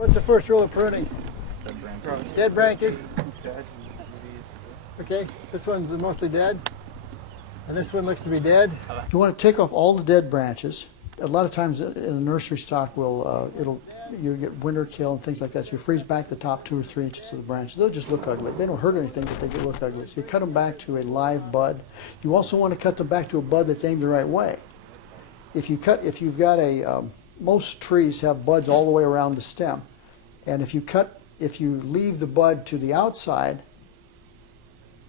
What's the first rule of pruning? Dead branches. Okay, this one's mostly dead, and this one looks to be dead. You want to take off all the dead branches. A lot of times in the nursery stock, you get winter kill and things like that. So you freeze back the top 2 or 3 inches of the branches. They'll just look ugly. They don't hurt anything, but they look ugly. So you cut them back to a live bud. You also want to cut them back to a bud that's aimed the right way. If you've got most trees have buds all the way around the stem, and if you leave the bud to the outside,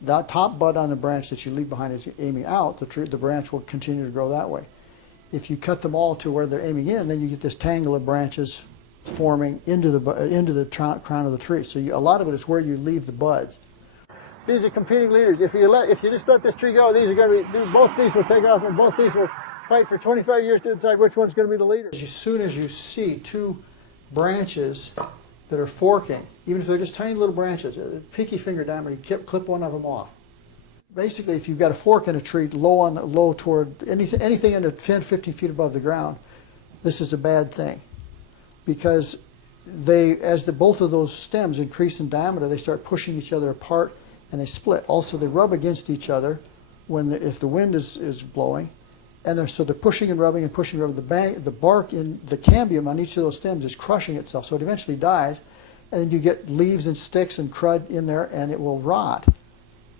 that top bud on the branch that you leave behind is aiming out, the branch will continue to grow that way. If you cut them all to where they're aiming in, then you get this tangle of branches forming into the crown of the tree. So a lot of it is where you leave the buds. These are competing leaders. If you just let this tree go, these are going to be, both these will take off, and both these will fight for 25 years to decide which one's going to be the leader. As soon as you see 2 branches that are forking, even if they're just tiny little branches, a pinky finger diameter, you clip one of them off. Basically, if you've got a fork in a tree low toward anything under 10, 15 feet above the ground, this is a bad thing, because as both of those stems increase in diameter, they start pushing each other apart and they split. Also, they rub against each other if the wind is blowing, and so they're pushing and rubbing and pushing and rubbing. The bark in the cambium on each of those stems is crushing itself, so it eventually dies, and then you get leaves and sticks and crud in there, and it will rot.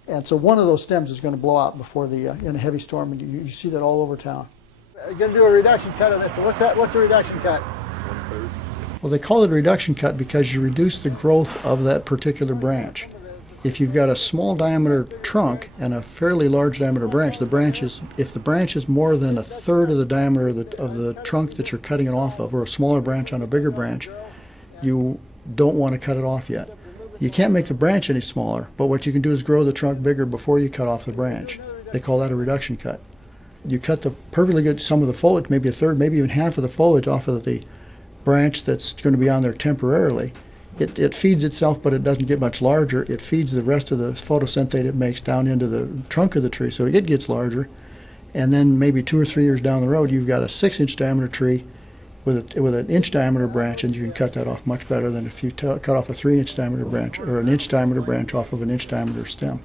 And so one of those stems is going to blow out before in a heavy storm, and you see that all over town. You're going to do a reduction cut of this. So what's a reduction cut? Well, they call it a reduction cut because you reduce the growth of that particular branch. If you've got a small diameter trunk and a fairly large diameter branch, if the branch is more than 1/3 of the diameter of the trunk that you're cutting it off of, or a smaller branch on a bigger branch, you don't want to cut it off yet. You can't make the branch any smaller, but what you can do is grow the trunk bigger before you cut off the branch. They call that a reduction cut. You cut the perfectly good some of the foliage, maybe 1/3, maybe even half of the foliage off of the branch that's going to be on there temporarily. It feeds itself, but it doesn't get much larger. It feeds the rest of the photosynthate it makes down into the trunk of the tree, so it gets larger. And then maybe 2 or 3 years down the road, you've got a 6-inch diameter tree with an inch diameter branch, and you can cut that off much better than if you cut off a 3-inch diameter branch or an inch diameter branch off of an inch diameter stem.